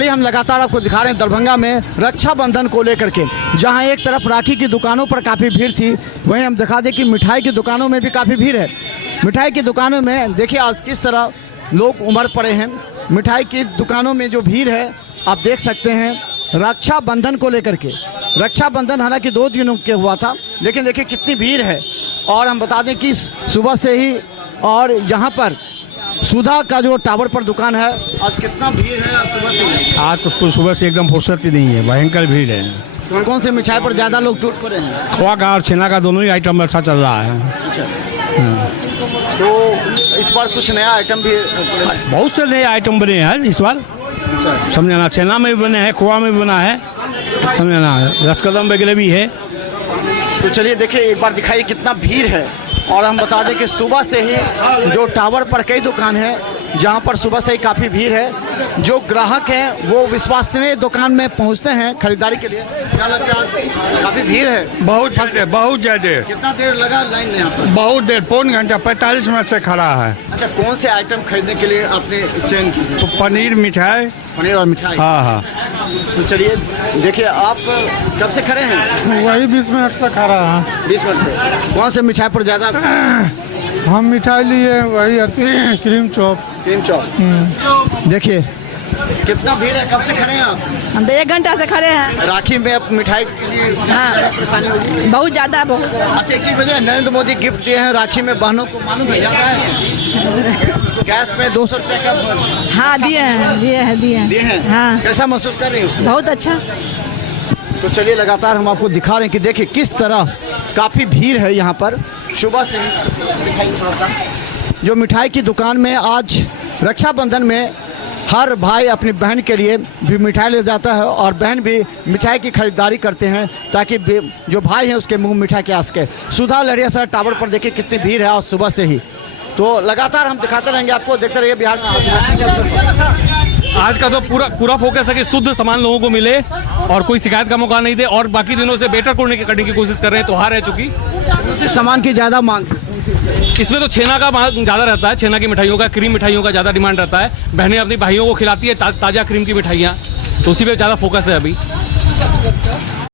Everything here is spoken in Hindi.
चलिए हम लगातार आपको दिखा रहे हैं दरभंगा में रक्षाबंधन को लेकर के, जहां एक तरफ राखी की दुकानों पर काफ़ी भीड़ थी, वहीं हम दिखा दें कि मिठाई की दुकानों में भी काफ़ी भीड़ है। मिठाई की दुकानों में देखिए आज किस तरह लोग उमड़ पड़े हैं। मिठाई की दुकानों में जो भीड़ है आप देख सकते हैं रक्षाबंधन को लेकर के। रक्षाबंधन हालांकि 2 दिनों के हुआ था, लेकिन देखिए कितनी भीड़ है। और हम बता दें कि सुबह से ही और यहाँ पर सुधा का जो टावर पर दुकान है, आज कितना भीड़ है आज सुबह से? आज तो सुबह से एकदम फुर्सत ही नहीं है, भयंकर भीड़ है। कौन कौन से मिठाई पर ज़्यादा लोग टूट पड़े हैं? खोआ का और छेना का दोनों ही आइटम अच्छा चल रहा है। तो इस बार कुछ नया आइटम भी बहुत से नए आइटम बने हैं इस बार, समझना। छेना में भी बने हैं, खोआ में भी बना है, समझना। रसकदम वगैरह भी है। तो चलिए देखिए एक बार दिखाइए कितना भीड़ है। और हम बता दें कि सुबह से ही जो टावर पर कई दुकान है, जहां पर सुबह से ही काफ़ी भीड़ है। जो ग्राहक हैं वो विश्वसनीय दुकान में पहुंचते हैं खरीदारी के लिए। क्या लगता है काफ़ी भीड़ है? बहुत ज़्यादा। कितना देर लगा लाइन में यहाँ पर? बहुत देर, पौन घंटा 45 मिनट से खड़ा है। अच्छा, कौन से आइटम खरीदने के लिए आपने चयन की? तो पनीर मिठाई। पनीर और मिठाई। हाँ। तो चलिए देखिए आप कब से खड़े हैं? वही 20 मिनट से खड़ा है। 20 मिनट से। कौन से मिठाई पर ज़्यादा? हम मिठाई लिए वही आती है क्रीम चॉप। देखिए कितना भीड़ है। कब से खड़े हैं आप? हम तो 1 घंटा से खड़े हैं। राखी में अब मिठाई के लिए हाँ। परेशानी होगी? बहुत ज़्यादा बहुत। अच्छा, एक चीज़ बताइए, नरेंद्र मोदी गिफ्ट दिए हैं राखी में बहनों को, मालूम है ज़्यादा है? गैस में 200 रुपये का हाँ दिए हैं। हाँ। कैसा महसूस कर रही हो? बहुत अच्छा। तो चलिए लगातार हम आपको दिखा रहे हैं कि देखिए किस तरह काफ़ी भीड़ है यहाँ पर सुबह से ही। जो मिठाई की दुकान में आज रक्षाबंधन में हर भाई अपनी बहन के लिए भी मिठाई ले जाता है और बहन भी मिठाई की खरीदारी करते हैं ताकि जो भाई हैं उसके मुंह मिठाई के आ सके। सुधा लहरिया सर टावर पर देखिए कितनी भीड़ है आज सुबह से ही। तो लगातार हम दिखाते रहेंगे आपको, देखते रहिए बिहार में। आज का तो पूरा फोकस है कि शुद्ध सामान लोगों को मिले और कोई शिकायत का मौका नहीं दे, और बाकी दिनों से बेटर करने की कोशिश कर रहे हैं। त्योहार है चूँकि सामान की ज़्यादा मांग, इसमें तो छेना का ज़्यादा रहता है, छेना की मिठाइयों का, क्रीम मिठाइयों का ज़्यादा डिमांड रहता है। बहनें अपनी भाइयों को खिलाती है ताज़ा क्रीम की मिठाइयाँ, तो उसी पे ज़्यादा फोकस है अभी।